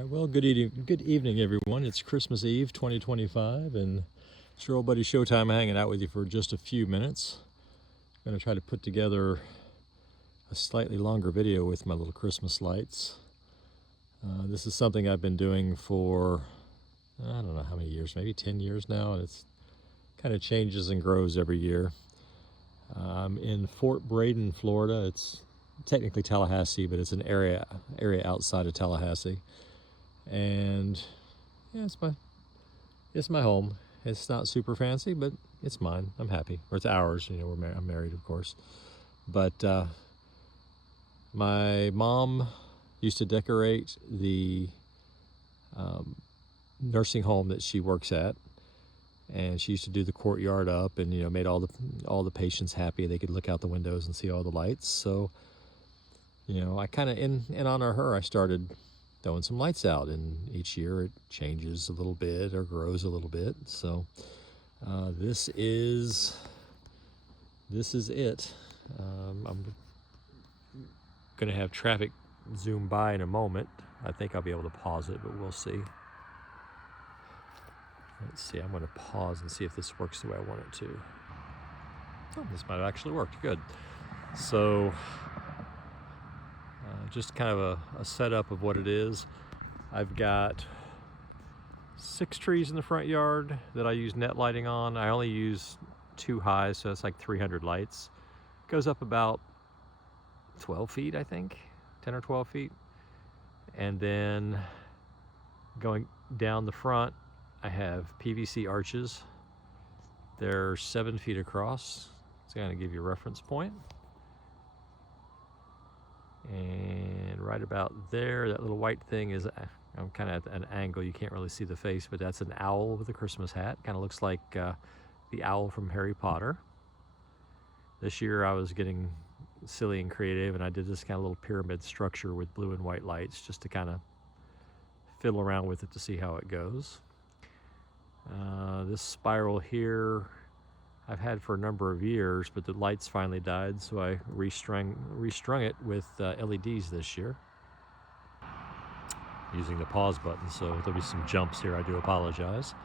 All right, well, good evening, everyone. It's Christmas Eve 2025, and it's your old buddy Showtime hanging out with you for just a few minutes. I'm going to try to put together a slightly longer video with my little Christmas lights. This is something I've been doing for, I don't know how many years, maybe 10 years now, and it's kind of changes and grows every year. I'm in Fort Braden, Florida. It's technically Tallahassee, but it's an area outside of Tallahassee. And yeah, it's my home. It's not super fancy, but it's mine. I'm happy. Or it's ours. You know, I'm married, of course. But my mom used to decorate the nursing home that she works at, and she used to do the courtyard up, and made all the patients happy. They could look out the windows and see all the lights. So I kind of in honor of her, I started throwing some lights out, and each year it changes a little bit or grows a little bit. So this is it. I'm gonna have traffic zoom by in a moment. I think I'll be able to pause it, but we'll see. Let's see, I'm gonna pause and see if this works the way I want it to. Oh, this might have actually worked. Good. So just kind of a setup of what it is. I've got 6 trees in the front yard that I use net lighting on. I only use 2 high, so that's like 300 lights. Goes up about 12 feet, I think, 10 or 12 feet. And then going down the front, I have PVC arches. They're 7 feet across. It's going to give you a reference point. And right about there, that little white thing is, I'm kind of at an angle, you can't really see the face, but that's an owl with a Christmas hat. Kind of looks like the owl from Harry Potter. This year I was getting silly and creative, and I did this kind of little pyramid structure with blue and white lights just to kind of fiddle around with it to see how it goes. This spiral here I've had for a number of years, but the lights finally died, so I restrung it with LEDs this year using the pause button, so there'll be some jumps here. I do apologize.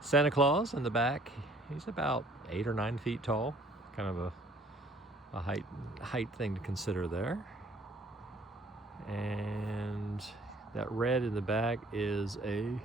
Santa Claus in the back, he's about 8 or 9 feet tall, kind of a height thing to consider there. And that red in the back is a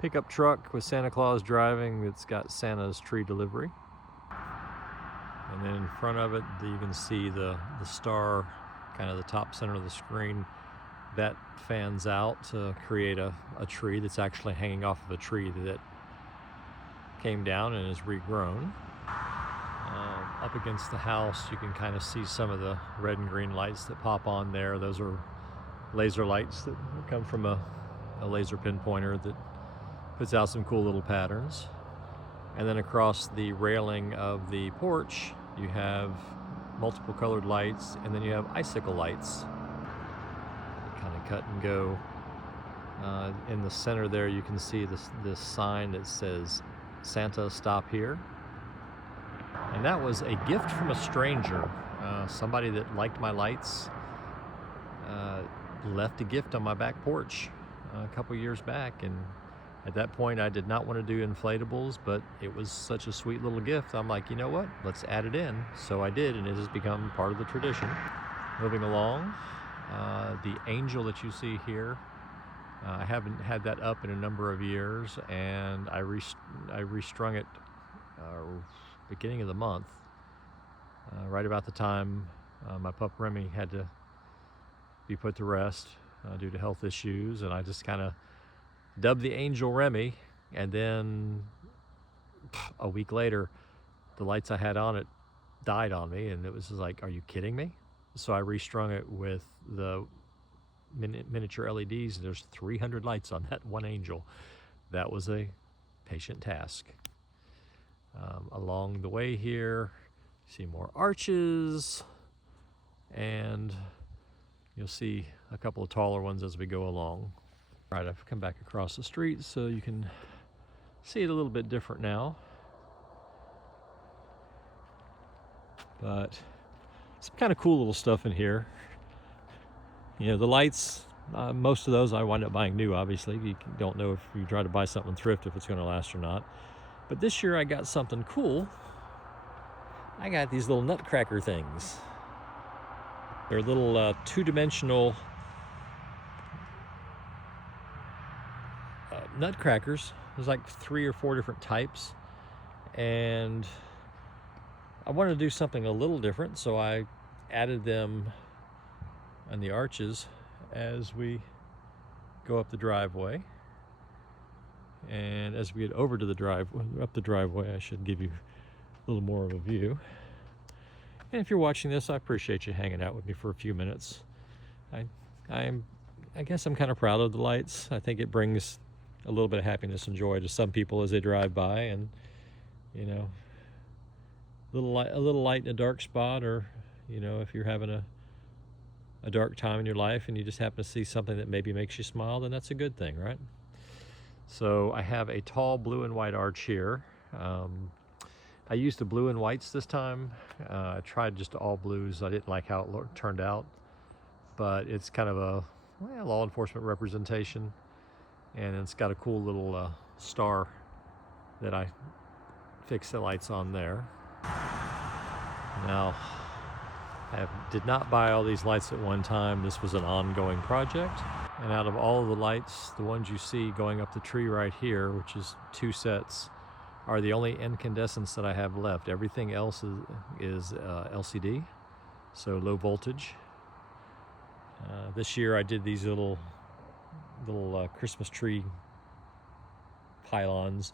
pickup truck with Santa Claus driving. It's got Santa's tree delivery. And then in front of it, you can see the star, kind of the top center of the screen. That fans out to create a tree that's actually hanging off of a tree that came down and is regrown. Up against the house, you can kind of see some of the red and green lights that pop on there. Those are laser lights that come from a laser pinpointer that puts out some cool little patterns. And then across the railing of the porch, you have multiple colored lights, and then you have icicle lights. Kind of cut and go. In the center there, you can see this sign that says, "Santa, stop here." And that was a gift from a stranger. Somebody that liked my lights left a gift on my back porch a couple years back, and at that point I did not want to do inflatables, but it was such a sweet little gift. I'm like, you know what, let's add it in. So I did, and it has become part of the tradition. Moving along, the angel that you see here, I haven't had that up in a number of years, and I restrung it beginning of the month, right about the time my pup Remy had to be put to rest due to health issues, and I just kind of dubbed the angel Remy. And then a week later, the lights I had on it died on me, and it was just like, are you kidding me? So I restrung it with the miniature LEDs. There's 300 lights on that one angel. That was a patient task. Along the way here, you see more arches, and you'll see a couple of taller ones as we go along. All right, I've come back across the street so you can see it a little bit different now. But some kind of cool little stuff in here. You know, the lights, most of those I wind up buying new, obviously. You don't know if you try to buy something thrift if it's going to last or not. But this year I got something cool. I got these little nutcracker things. They're little two-dimensional nutcrackers. There's like 3 or 4 different types. And I wanted to do something a little different, so I added them on the arches as we go up the driveway. And as we get over to the up the driveway, I should give you a little more of a view. And if you're watching this, I appreciate you hanging out with me for a few minutes. I guess I'm kind of proud of the lights. I think it brings a little bit of happiness and joy to some people as they drive by, and you know, a little light in a dark spot, or you know, if you're having a dark time in your life and you just happen to see something that maybe makes you smile, then that's a good thing, right? So I have a tall blue and white arch here. I used the blue and whites this time. I tried just all blues. I didn't like how it turned out, but it's kind of a law enforcement representation, and it's got a cool little star that I fixed the lights on there. Now, I did not buy all these lights at one time. This was an ongoing project. And out of all of the lights, the ones you see going up the tree right here, which is 2 sets, are the only incandescents that I have left. Everything else is LCD, so low voltage. This year I did these little Christmas tree pylons.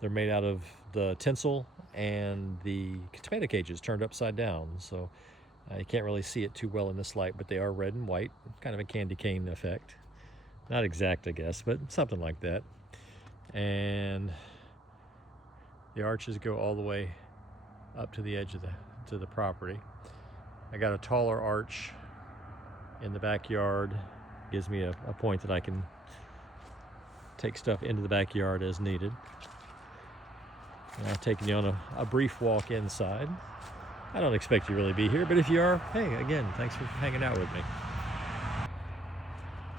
They're made out of the tinsel and the tomato cages turned upside down, so you can't really see it too well in this light, but they are red and white, kind of a candy cane effect. Not exact, I guess, but something like that. And the arches go all the way up to the edge of the property. I got a taller arch in the backyard. Gives me a point that I can take stuff into the backyard as needed. And I've taken you on a brief walk inside. I don't expect you to really be here, but if you are, hey, again, thanks for hanging out with me.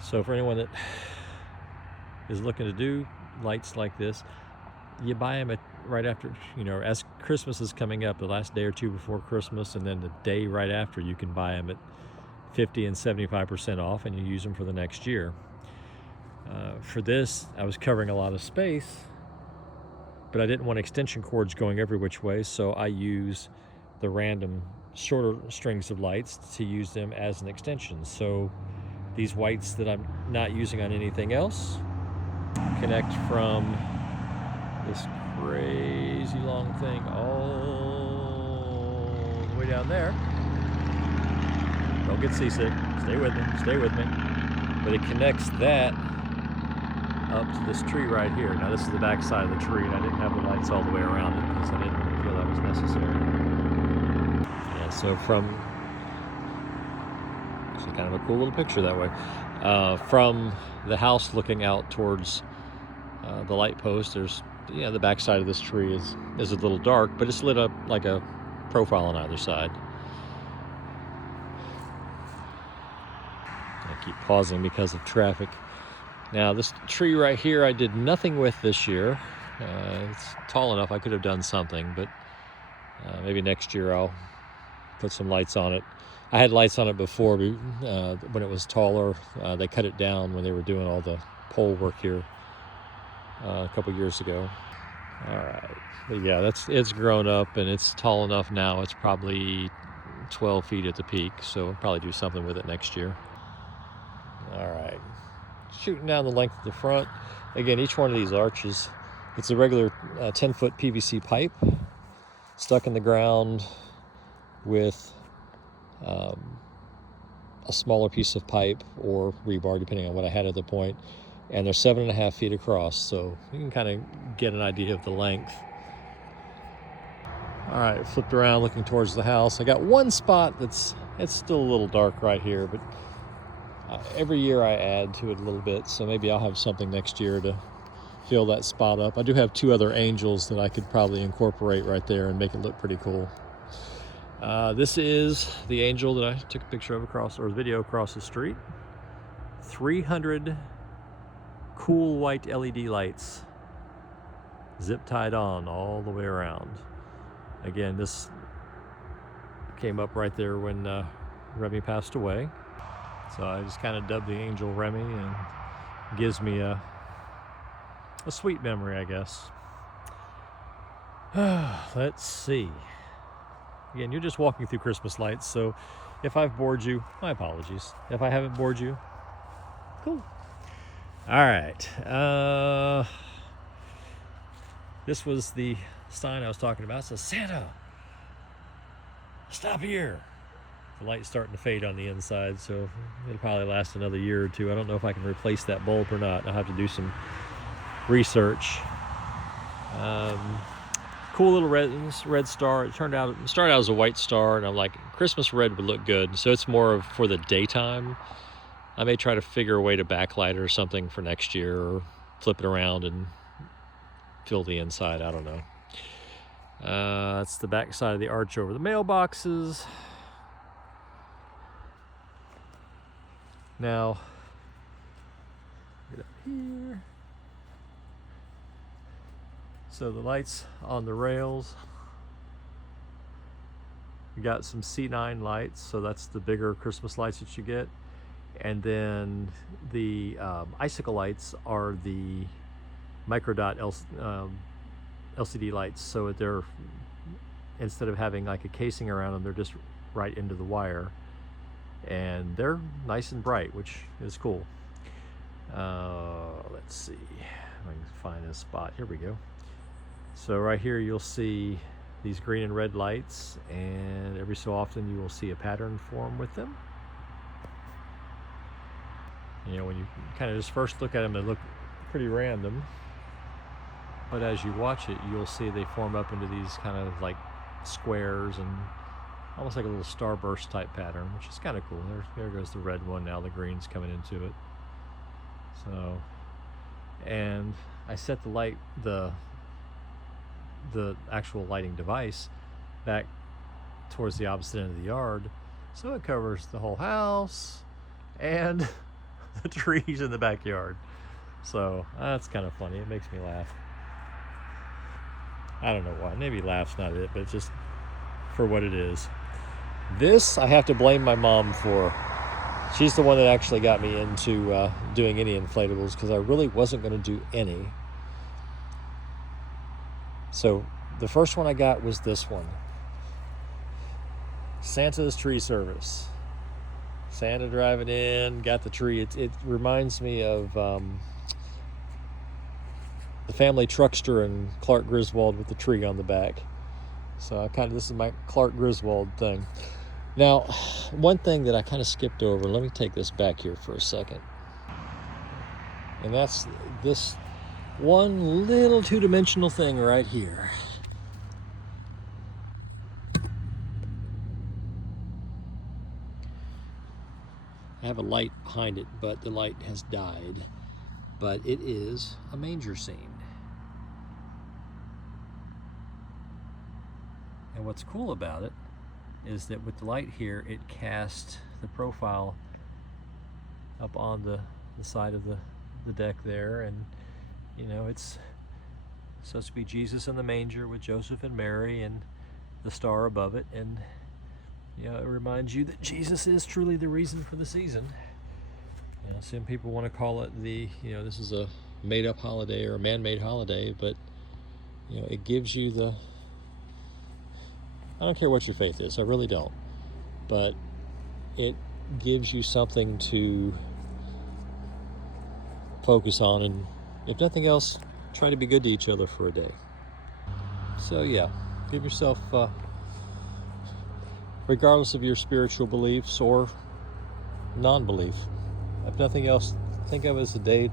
So for anyone that is looking to do lights like this, you buy them right after, you know, as Christmas is coming up, the last day or two before Christmas, and then the day right after, you can buy them at 50 and 75% off, and you use them for the next year. For this, I was covering a lot of space, but I didn't want extension cords going every which way, so I use the random shorter strings of lights to use them as an extension. So these whites that I'm not using on anything else connect from this crazy long thing all the way down there. Don't get seasick. Stay with me. Stay with me. But it connects that up to this tree right here. Now this is the back side of the tree, and I didn't have the lights all the way around it because I didn't feel that was necessary. Yeah, so it's kind of a cool little picture that way. From the house looking out towards the light post, there's, yeah, the back side of this tree is a little dark, but it's lit up like a profile on either side. I keep pausing because of traffic. Now this tree right here I did nothing with this year. It's tall enough I could have done something, but maybe next year I'll put some lights on it. I had lights on it before when it was taller. They cut it down when they were doing all the pole work here a couple years ago. All right, but yeah, it's grown up and it's tall enough now. It's probably 12 feet at the peak, so I'll probably do something with it next year. All right, shooting down the length of the front. Again, each one of these arches, it's a regular 10-foot PVC pipe stuck in the ground with a smaller piece of pipe or rebar, depending on what I had at the point. And they're 7.5 feet across, so you can kind of get an idea of the length. All right, flipped around looking towards the house. I got one spot it's still a little dark right here, but every year I add to it a little bit, so maybe I'll have something next year to fill that spot up. I do have 2 other angels that I could probably incorporate right there and make it look pretty cool. This is the angel that I took a picture of video across the street. 300 cool white LED lights zip tied on all the way around. Again, this came up right there when Remy passed away. So I just kind of dubbed the angel Remy, and gives me a sweet memory, I guess. Let's see. Again, you're just walking through Christmas lights, so if I've bored you, my apologies. If I haven't bored you, cool. All right. This was the sign I was talking about. It says, Santa, stop here. The light's starting to fade on the inside, so it'll probably last another year or two. I don't know if I can replace that bulb or not. I'll have to do some research. Cool little red star. It started out as a white star, and I'm like, Christmas red would look good. So it's more of for the daytime. I may try to figure a way to backlight it or something for next year, or flip it around and fill the inside. I don't know. That's the back side of the arch over the mailboxes. Now, get up here. So the lights on the rails, you got some C9 lights, so that's the bigger Christmas lights that you get. And then the icicle lights are the microdot LCD lights, so they're, instead of having like a casing around them, they're just right into the wire. And they're nice and bright, which is cool. Let's see if I can find a spot. Here we go. So right here you'll see these green and red lights, and every so often you will see a pattern form with them. You know, when you kind of just first look at them, they look pretty random, but as you watch it, you'll see they form up into these kind of like squares and almost like a little starburst type pattern, which is kind of cool. There goes the red one. Now the green's coming into it. So, and I set the light, the actual lighting device back towards the opposite end of the yard, so it covers the whole house and the trees in the backyard. So that's kind of funny. It makes me laugh. I don't know why. Maybe laugh's not it, but just for what it is. This I have to blame my mom for. She's the one that actually got me into doing any inflatables, because I really wasn't going to do any. So the first one I got was this one. Santa's Tree Service. Santa driving in, got the tree. It reminds me of the family truckster and Clark Griswold with the tree on the back. So this is my Clark Griswold thing. Now, one thing that I kind of skipped over, let me take this back here for a second. And that's this one little two-dimensional thing right here. I have a light behind it, but the light has died. But it is a manger scene. And what's cool about it is that with the light here, it casts the profile up on the side of the deck there, and you know, it's supposed to be Jesus in the manger with Joseph and Mary and the star above it, and you know, it reminds you that Jesus is truly the reason for the season. You know, some people want to call it this is a made-up holiday or a man-made holiday, but you know, it gives you I don't care what your faith is, I really don't, but it gives you something to focus on, and if nothing else, try to be good to each other for a day. So yeah, give yourself, regardless of your spiritual beliefs or non-belief, if nothing else, think of it as a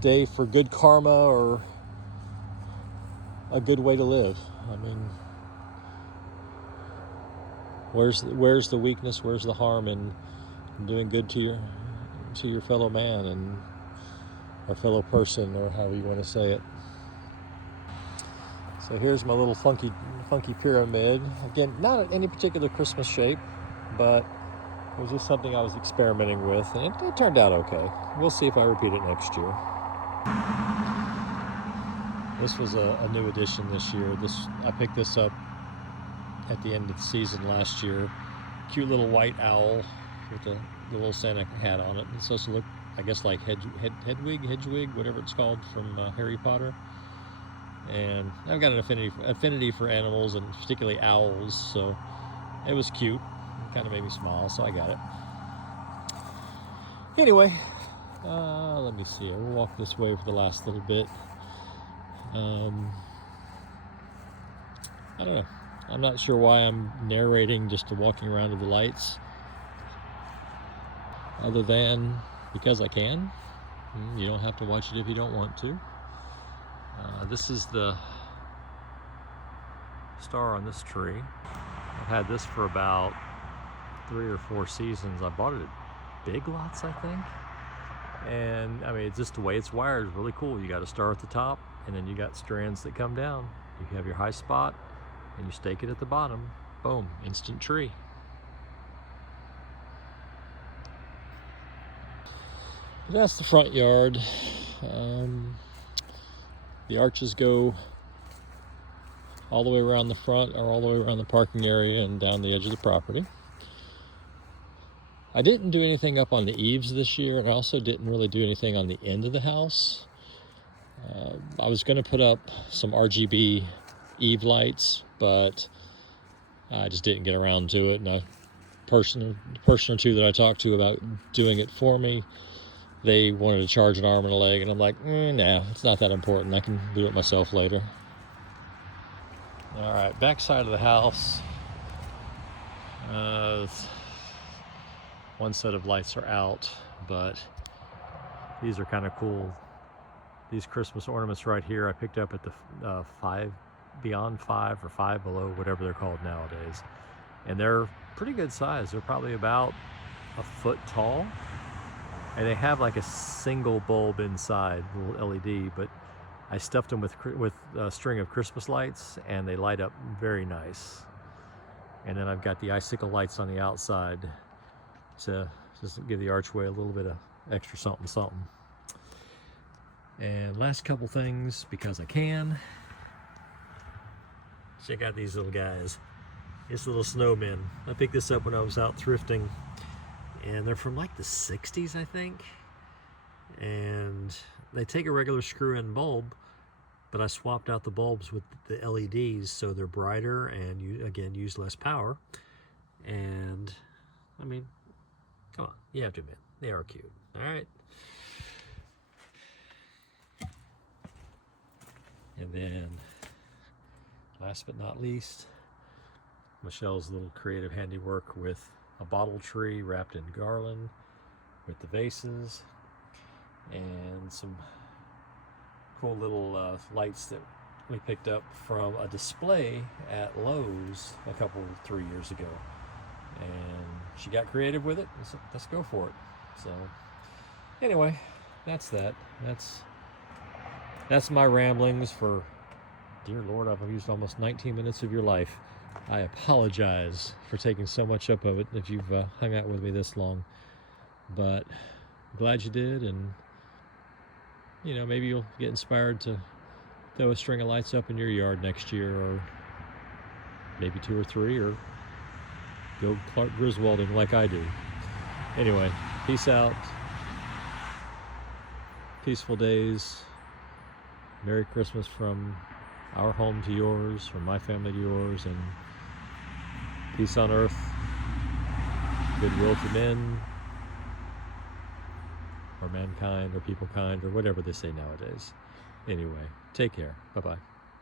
day for good karma or a good way to live. I mean, where's the weakness? Where's the harm in doing good to your fellow man and or fellow person, or however you want to say it? So here's my little funky pyramid. Again, not any particular Christmas shape, but It was just something I was experimenting with, and it turned out okay. We'll see if I repeat it next year. This was a new addition this year. I picked this up at the end of the season last year. Cute little white owl with the little Santa hat on it. It's supposed to look, I guess, like Hedwig, whatever it's called from Harry Potter. And I've got an affinity for animals, and particularly owls, so it was cute. It kind of made me smile, so I got it. Anyway, let me see. We'll walk this way for the last little bit. I don't know. I'm not sure why I'm narrating just walking around to the lights, other than because I can. You don't have to watch it if you don't want to. This is the star on this tree. I've had this for about 3 or 4 seasons. I bought it at Big Lots, I think. And I mean, it's just the way it's wired is really cool. You got a star at the top, and then you got strands that come down. You have your high spot, and you stake it at the bottom. Boom, instant tree. That's the front yard. The arches go all the way around the front, or all the way around the parking area and down the edge of the property. I didn't do anything up on the eaves this year, and I also didn't really do anything on the end of the house. I was going to put up some RGB eave lights, but I just didn't get around to it. And a person or two that I talked to about doing it for me, they wanted to charge an arm and a leg, and I'm like, nah, it's not that important. I can do it myself later. All right, back side of the house. One set of lights are out, but these are kind of cool. These Christmas ornaments right here I picked up at the Beyond 5 or Five Below, whatever they're called nowadays. And they're pretty good size. They're probably about a foot tall. And they have like a single bulb inside, little LED, but I stuffed them with a string of Christmas lights, and they light up very nice. And then I've got the icicle lights on the outside to just give the archway a little bit of extra something. And last couple things, because I can. Check out these little guys. These little snowmen. I picked this up when I was out thrifting, and they're from like the 60s, I think. And they take a regular screw-in bulb, but I swapped out the bulbs with the LEDs so they're brighter and, again, use less power. And, I mean, come on, you have to admit, they are cute. All right. And then, last but not least, Michelle's little creative handiwork with a bottle tree wrapped in garland with the vases, and some cool little lights that we picked up from a display at Lowe's a couple, 3 years ago. And she got creative with it, so let's go for it. So anyway, that's that. That's my ramblings for, dear Lord, I've used almost 19 minutes of your life. I apologize for taking so much up of it if you've hung out with me this long, but I'm glad you did. And you know, maybe you'll get inspired to throw a string of lights up in your yard next year, or maybe 2 or 3, or go Clark Griswolding like I do. Anyway, peace out. Peaceful days. Merry Christmas from our home to yours, from my family to yours, and peace on earth, goodwill to men, or mankind, or people kind, or whatever they say nowadays. Anyway, take care. Bye-bye.